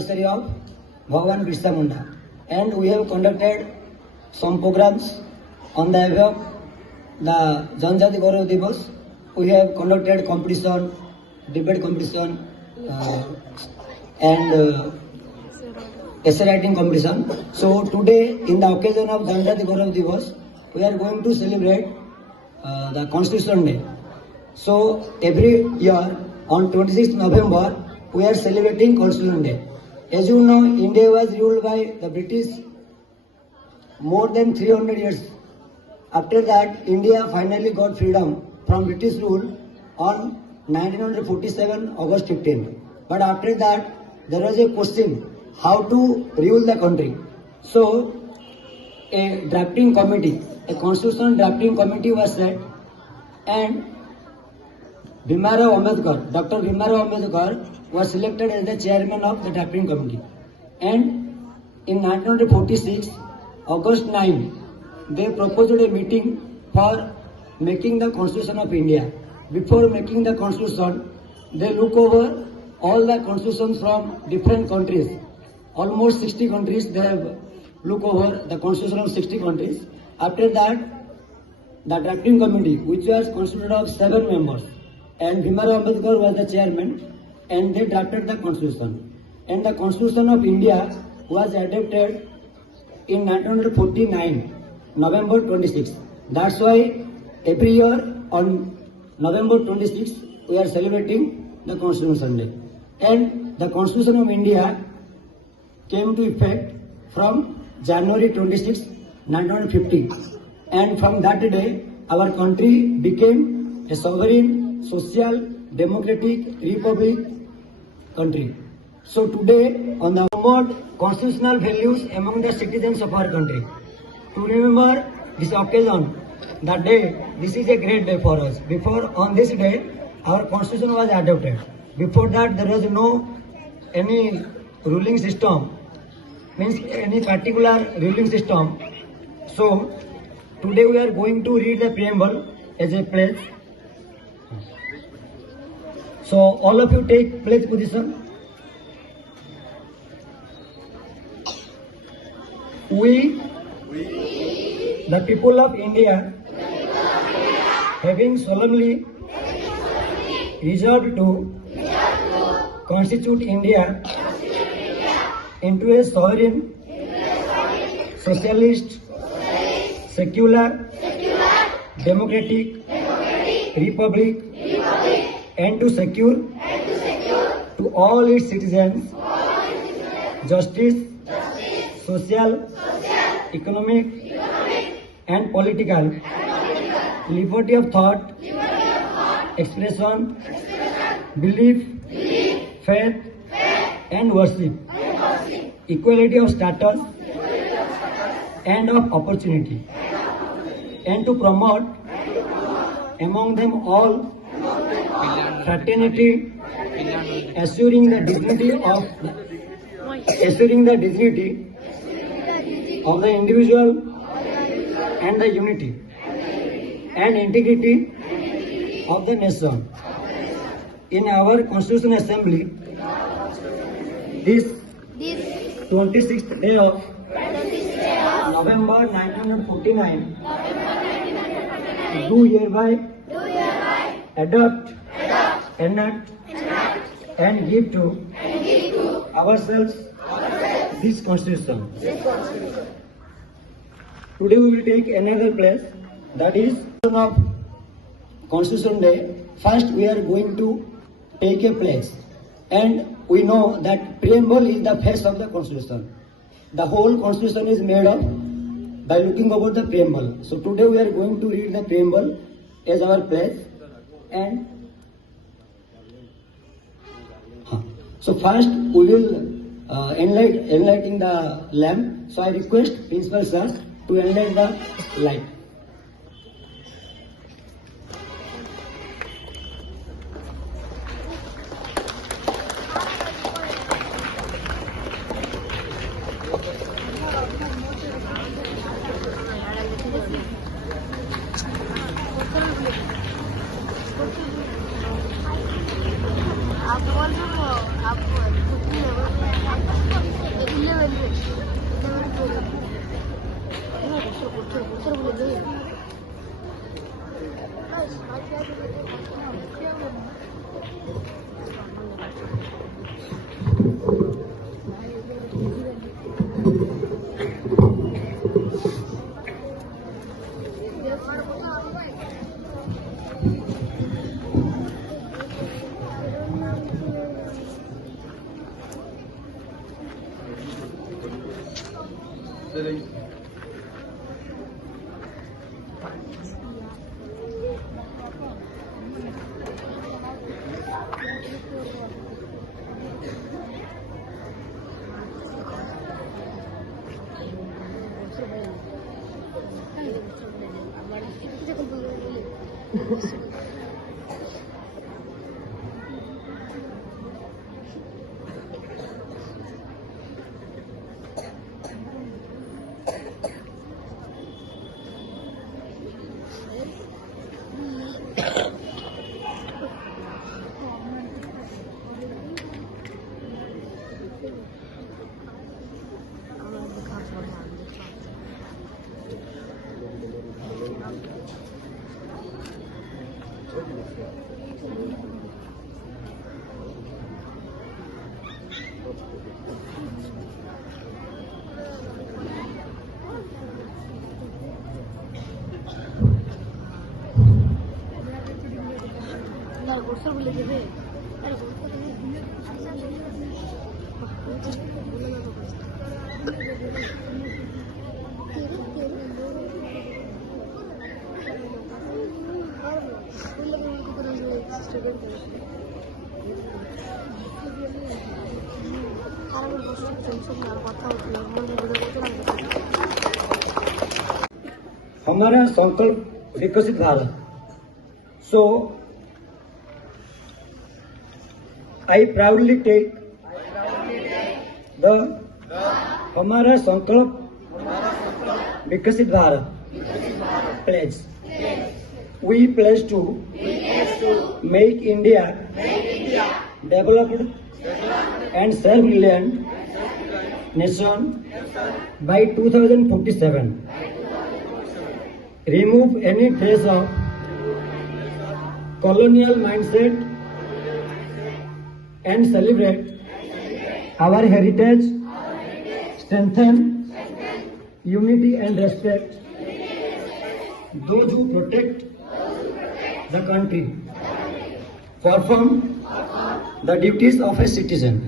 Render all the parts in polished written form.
anniversary of Bhagwan Birsa Munda, and we have conducted some programs on the above the Janjati Gaurav Divas. We have conducted competition, debate competition, and essay writing competition. So today, in the occasion of Janjati Gaurav Divas, we are going to celebrate the Constitution Day. So every year on 26th November, we are celebrating Constitution Day. As you know, India was ruled by the British more than 300 years. After that, India finally got freedom from British rule on 1947 August 15. But after that, there was a question how to rule the country. So a drafting committee, a constitutional drafting committee was set, and Bhimrao Ambedkar, Dr. Bhimrao Ambedkar was selected as the chairman of the drafting committee. And in 1946, August 9, they proposed a meeting for making the Constitution of India. Before making the Constitution, they look over all the constitutions from different countries. Almost 60 countries, they have look over the Constitution of 60 countries. After that, the drafting committee, which was constituted of 7 members, and Bhimrao Ambedkar was the chairman, and they drafted the Constitution. And the Constitution of India was adopted in 1949, November 26. That's why every year on November 26, we are celebrating the Constitution Day. And the Constitution of India came to effect from January 26, 1950. And from that day, our country became a sovereign, social, democratic republic country. So today, on the promote constitutional values among the citizens of our country, to remember this occasion, that day, this is a great day for us. Before, on this day, our constitution was adopted. Before that, there was no any ruling system, means any particular ruling system. So today we are going to read the preamble as a pledge. So all of you take pledge position. We, the people of India, having solemnly resolved to constitute India into a sovereign, socialist, secular, democratic republic, and to secure to all its citizens justice, social, economic, and political liberty of thought, expression, belief, faith, and worship, equality of status and of opportunity, and to promote among them all fraternity, assuring the dignity of the individual and the unity and integrity of the nation. In our Constitutional Assembly, this 26th day of November 1949, do hereby adopt, enact, and give to ourselves this Constitution. Today we will take another place, that is of Constitution Day. First we are going to take a place, and we know that preamble is the face of the Constitution. The whole Constitution is made up by looking over the preamble. So today we are going to read the preamble as our place. And so first we will enlighten the lamp. So I request Principal Sir to enlighten the light. आप बोल दो, आप हमारा संकल्प विकसित Bharat. So I proudly take the हमारा संकल्प विकसित Bharat pledge. We pledge to make India developed and self-reliant nation by 2047. Remove any trace of colonial mindset and celebrate our heritage, strengthen unity and respect those who protect the country, perform the duties of a citizen.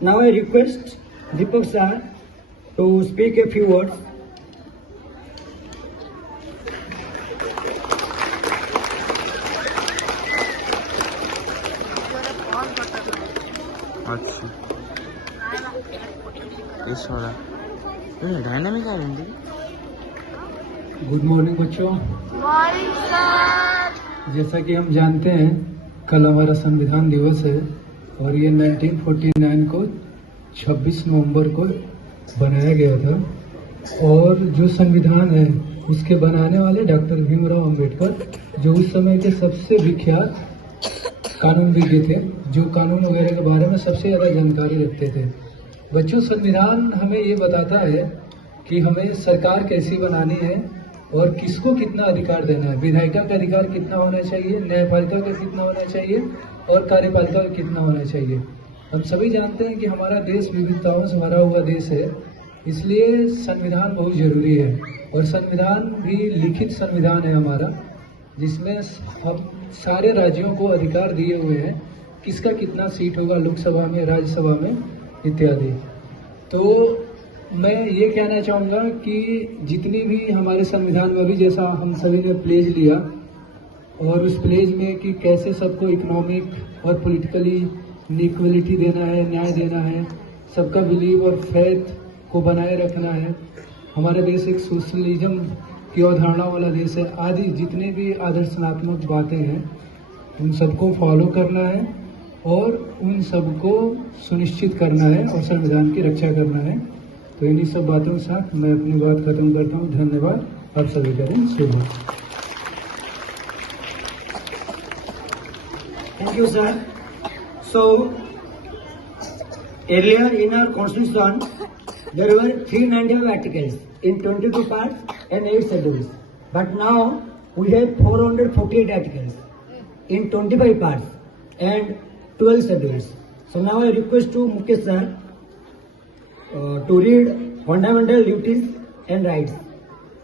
Now I request Deepak sir to speak a few words. अच्छा इस वाला dynamic आ रही. Good morning बच्चों. Morning sir. जैसा कि हम जानते हैं कल हमारा संविधान दिवस है और ये 1949 को 26 नवंबर को बनाया गया था. और जो संविधान है उसके बनाने वाले डॉक्टर भीमराव अंबेडकर जो उस समय के सबसे विख्यात कानून विज्ञ थे, जो कानून वगैरह के बारे में सबसे ज़्यादा जानकारी रखते थे. बच्चों, संविधान हमें ये बताता है कि हमें सरकार कैसी बनानी है और किसको कितना अधिकार देना है. विधायिका का अधिकार कितना होना चाहिए, न्यायपालिका का कितना होना चाहिए और कार्यपालिका का कितना होना चाहिए. हम सभी जानते हैं कि हमारा देश विविधताओं से भरा हुआ देश है, इसलिए संविधान बहुत जरूरी है. और संविधान भी लिखित संविधान है हमारा, जिसमें हम सारे राज्यों को अधिकार दिए हुए हैं किसका कितना सीट होगा लोकसभा में, राज्यसभा में इत्यादि. तो मैं ये कहना चाहूँगा कि जितनी भी हमारे संविधान में अभी जैसा हम सभी ने प्लेज लिया और उस प्लेज में कि कैसे सबको इकोनॉमिक और पॉलिटिकली इक्वलिटी देना है, न्याय देना है, सबका बिलीव और फेथ को बनाए रखना है, हमारा देश एक सोशलिज्म की अवधारणा वाला देश है, आदि जितने भी आदर्शनात्मक बातें हैं उन सबको फॉलो करना है और उन सबको सुनिश्चित करना है और संविधान की रक्षा करना है. तो इन्हीं सब बातों के साथ मैं अपनी बात खत्म करता हूँ. धन्यवाद. आप सभी करें शुभ. Thank you, sir. So, earlier in our constitution, there were 395 articles in 22 parts and 8 schedules. But now we have 448 articles in 25 parts and 12 schedules. So now I request to Mukesh sir to read fundamental duties and rights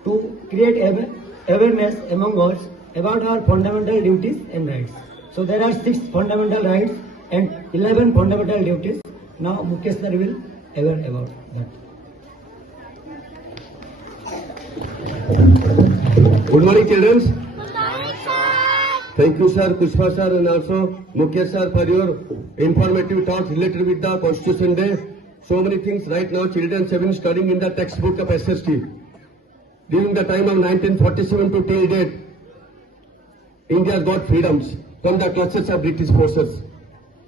to create awareness among us about our fundamental duties and rights. So there are 6 fundamental rights and 11 fundamental duties. Now Mukesh sir will aware about that. Good morning, children. Good morning, sir. Thank you, sir, Pushpa sir, and also Mukesh sir for your informative talks related with the Constitution Day. So many things right now. Children have been studying in the textbook of SST. During the time of 1947 to till date, India got freedoms from the clutches of British forces,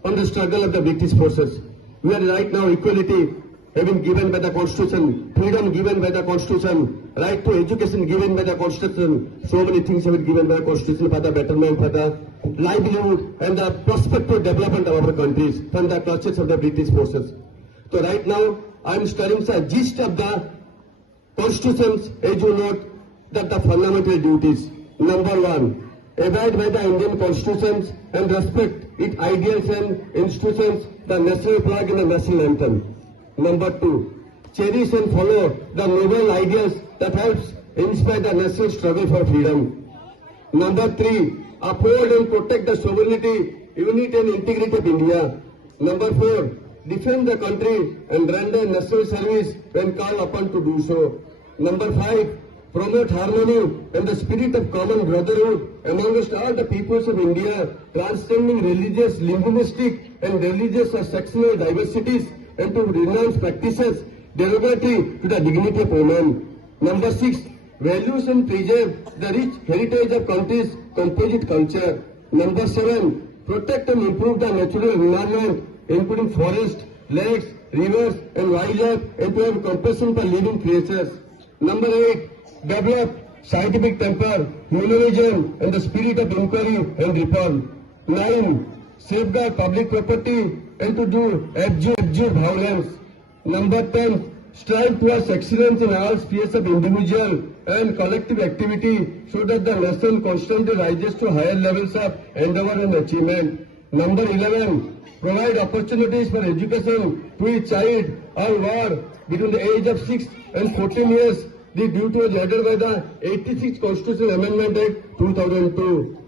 from the struggle of the British forces. We are right now equality having given by the Constitution, freedom given by the Constitution, right to education given by the Constitution. So many things have been given by the Constitution for the betterment, for the livelihood and the prospective development of our countries from the clutches of the British forces. So right now, I am studying the gist of the Constitutions, as you note, that the fundamental duties. Number one, abide by the Indian Constitutions and respect its ideals and institutions, the national flag and the national anthem. Number two, cherish and follow the noble ideals that helps inspire the national struggle for freedom. Number three, uphold and protect the sovereignty, unity and integrity of India. Number four, defend the country and render national service when called upon to do so. Number five, promote harmony and the spirit of common brotherhood amongst all the peoples of India, transcending religious, linguistic and religious or sectional diversities, and to renounce practices derogatory to the dignity of women. Number six, values and preserve the rich heritage of country's composite culture. Number seven, protect and improve the natural environment, including forests, lakes, rivers and wildlife, and to have compassion for living creatures. Number eight, develop scientific temper, humanism and the spirit of inquiry and reform. 9. Safeguard public property and to do abjure violence. Number 10. Strive towards excellence in all spheres of individual and collective activity so that the nation constantly rises to higher levels of endeavor and achievement. Number 11. Provide opportunities for education to each child or war between the age of 6 and 14 years. The duty was added by the 86th Constitutional Amendment Act 2002.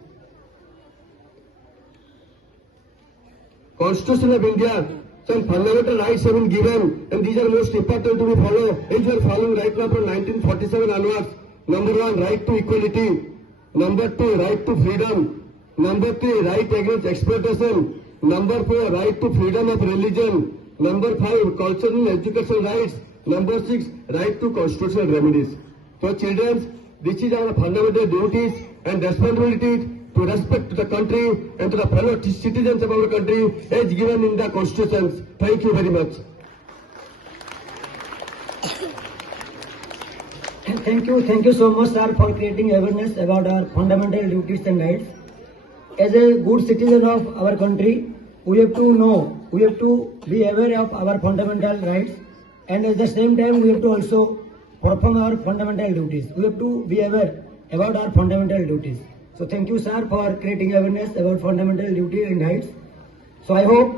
Constitution of India, some fundamental rights have been given, and these are most important to be followed. As you are following right now from 1947 onwards. Number 1, right to equality. Number 2, right to freedom. Number 3, right against exploitation. Number 4, right to freedom of religion. Number 5, cultural and educational rights. Number 6, right to constitutional remedies. So children, this is our fundamental duties and responsibility to respect to the country and to the fellow citizens of our country as given in the constitutions. Thank you very much. Thank you so much, sir, for creating awareness about our fundamental duties and rights. As a good citizen of our country, we have to know, we have to be aware of our fundamental rights, and at the same time we have to also perform our fundamental duties. We have to be aware about our fundamental duties. So thank you, sir, for creating awareness about fundamental duties and rights. So I hope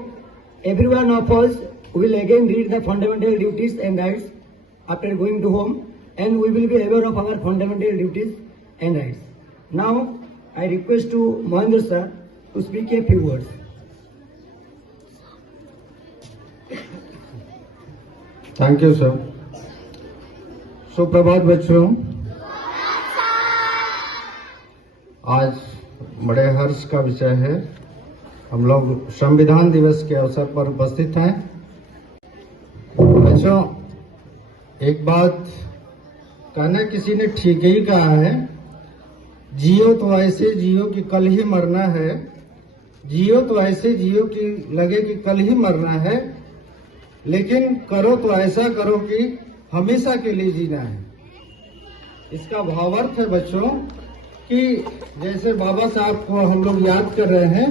everyone of us will again read the fundamental duties and rights after going to home, and we will be aware of our fundamental duties and rights. Now I request to Mohinder sir to speak a few words. Thank you sir. सुप्रभात बच्चों, आज बड़े हर्ष का विषय है, हम लोग संविधान दिवस के अवसर पर उपस्थित हैं। बच्चों, एक बात कहना किसी ने ठीक ही कहा है, जियो तो ऐसे जियो कि कल ही मरना है, जियो तो ऐसे जियो कि लगे कि कल ही मरना है, लेकिन करो तो ऐसा करो कि हमेशा के लिए जीना है। इसका भावार्थ है बच्चों कि जैसे बाबा साहब को हम लोग याद कर रहे हैं,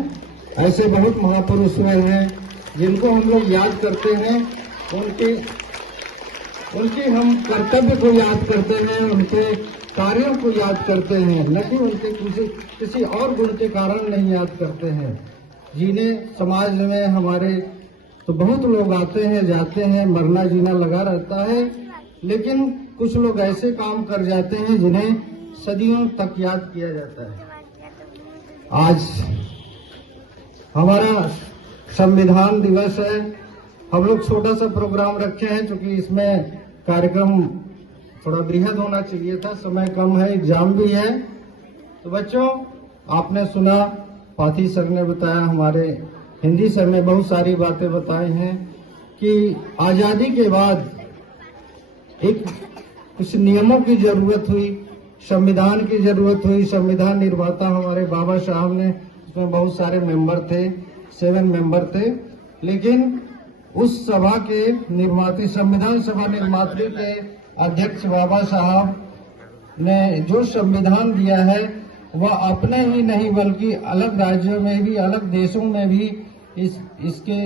ऐसे बहुत महापुरुष हुए हैं जिनको हम लोग याद करते हैं, उनके हम कर्तव्य को याद करते हैं, उनके कार्यों को याद करते हैं, न कि उनके किसी और गुण के कारण नहीं याद करते हैं। जिन्हें समाज में हमारे तो बहुत लोग आते हैं जाते हैं, मरना जीना लगा रहता है, लेकिन कुछ लोग ऐसे काम कर जाते हैं जिन्हें सदियों तक याद किया जाता है। आज हमारा संविधान दिवस है हम लोग छोटा सा प्रोग्राम रखे हैं, क्योंकि इसमें कार्यक्रम थोड़ा बृहद होना चाहिए था, समय कम है, एग्जाम भी है। तो बच्चों, आपने सुना, पाथी सर ने बताया, हमारे हिंदी सर ने बहुत सारी बातें बताई हैं कि आजादी के बाद एक कुछ नियमों की जरूरत हुई, संविधान की जरूरत हुई। संविधान निर्माता हमारे बाबा साहब ने, उसमें बहुत सारे मेंबर थे, 7 मेंबर थे, लेकिन उस सभा के निर्माती, संविधान सभा निर्मात्री के अध्यक्ष बाबा साहब ने जो संविधान दिया है वह अपने ही नहीं बल्कि अलग राज्यों में भी, अलग देशों में भी इसके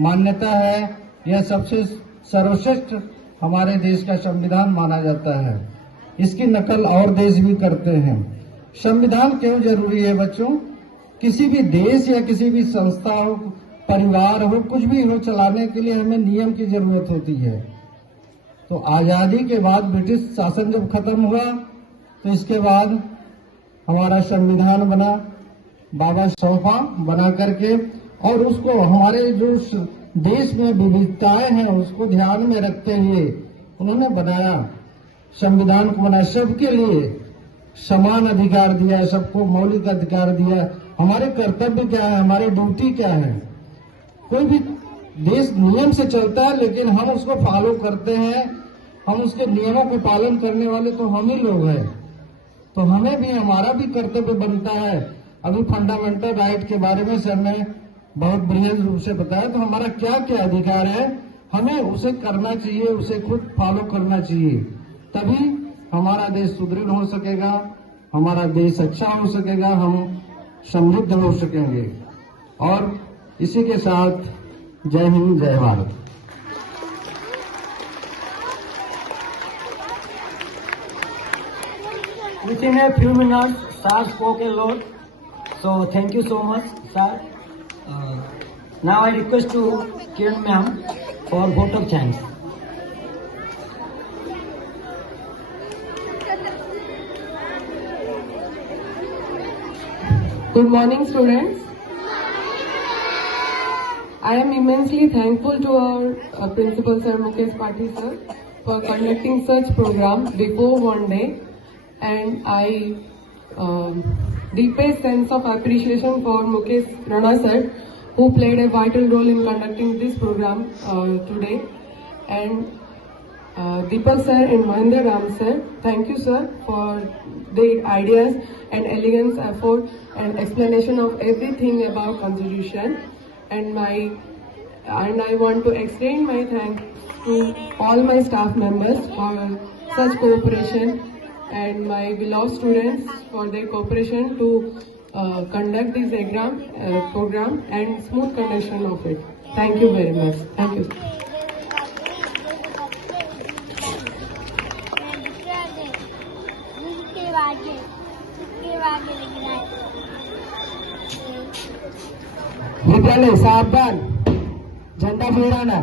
मान्यता है। यह सबसे सर्वश्रेष्ठ हमारे देश का संविधान माना जाता है। इसकी नकल और देश भी करते हैं। संविधान क्यों जरूरी है बच्चों? किसी भी देश या किसी भी संस्था हो, परिवार हो, कुछ भी हो, चलाने के लिए हमें नियम की जरूरत होती है। तो आजादी के बाद ब्रिटिश शासन जब खत्म हुआ तो इसके बाद हमारा संविधान बना, बाबा सौंपा बना करके, और उसको हमारे जो देश में विविधताएं हैं उसको ध्यान में रखते हुए उन्होंने बनाया, संविधान को बनाया। सबके लिए समान अधिकार दिया, सबको मौलिक अधिकार दिया। हमारे कर्तव्य क्या है, हमारी ड्यूटी क्या है? कोई भी देश नियम से चलता है, लेकिन हम उसको फॉलो करते हैं, हम उसके नियमों को पालन करने वाले तो हम ही लोग हैं। तो हमें भी, हमारा भी कर्तव्य बनता है। अभी फंडामेंटल राइट के बारे में सर ने बहुत बृहद रूप से बताया, तो हमारा क्या क्या अधिकार है, हमें उसे करना चाहिए, उसे खुद फॉलो करना चाहिए। तभी हमारा देश सुदृढ़ हो सकेगा, हमारा देश अच्छा हो सकेगा, हम समृद्ध हो सकेंगे। और इसी के साथ जय हिंद, जय Bharat. Within a few minutes, sir spoke a lot. So thank you so much, sir. Now I request to Kiran ma'am for vote of thanks. Good morning, students. I am immensely thankful to our principal, Sir Mukesh Patil sir, for conducting such program before one day, and I deepest sense of appreciation for Mukesh Rana sir, who played a vital role in conducting this program today, and Deepak sir and Mahendra Ram sir. Thank you, sir, for their ideas and elegant effort and explanation of everything about Constitution. And I want to extend my thanks to all my staff members for such cooperation, and my beloved students for their cooperation to conduct this exam program and smooth conduction of it. Thank you very much. Thank you. विद्यालय सावधान, झंडा फहराना।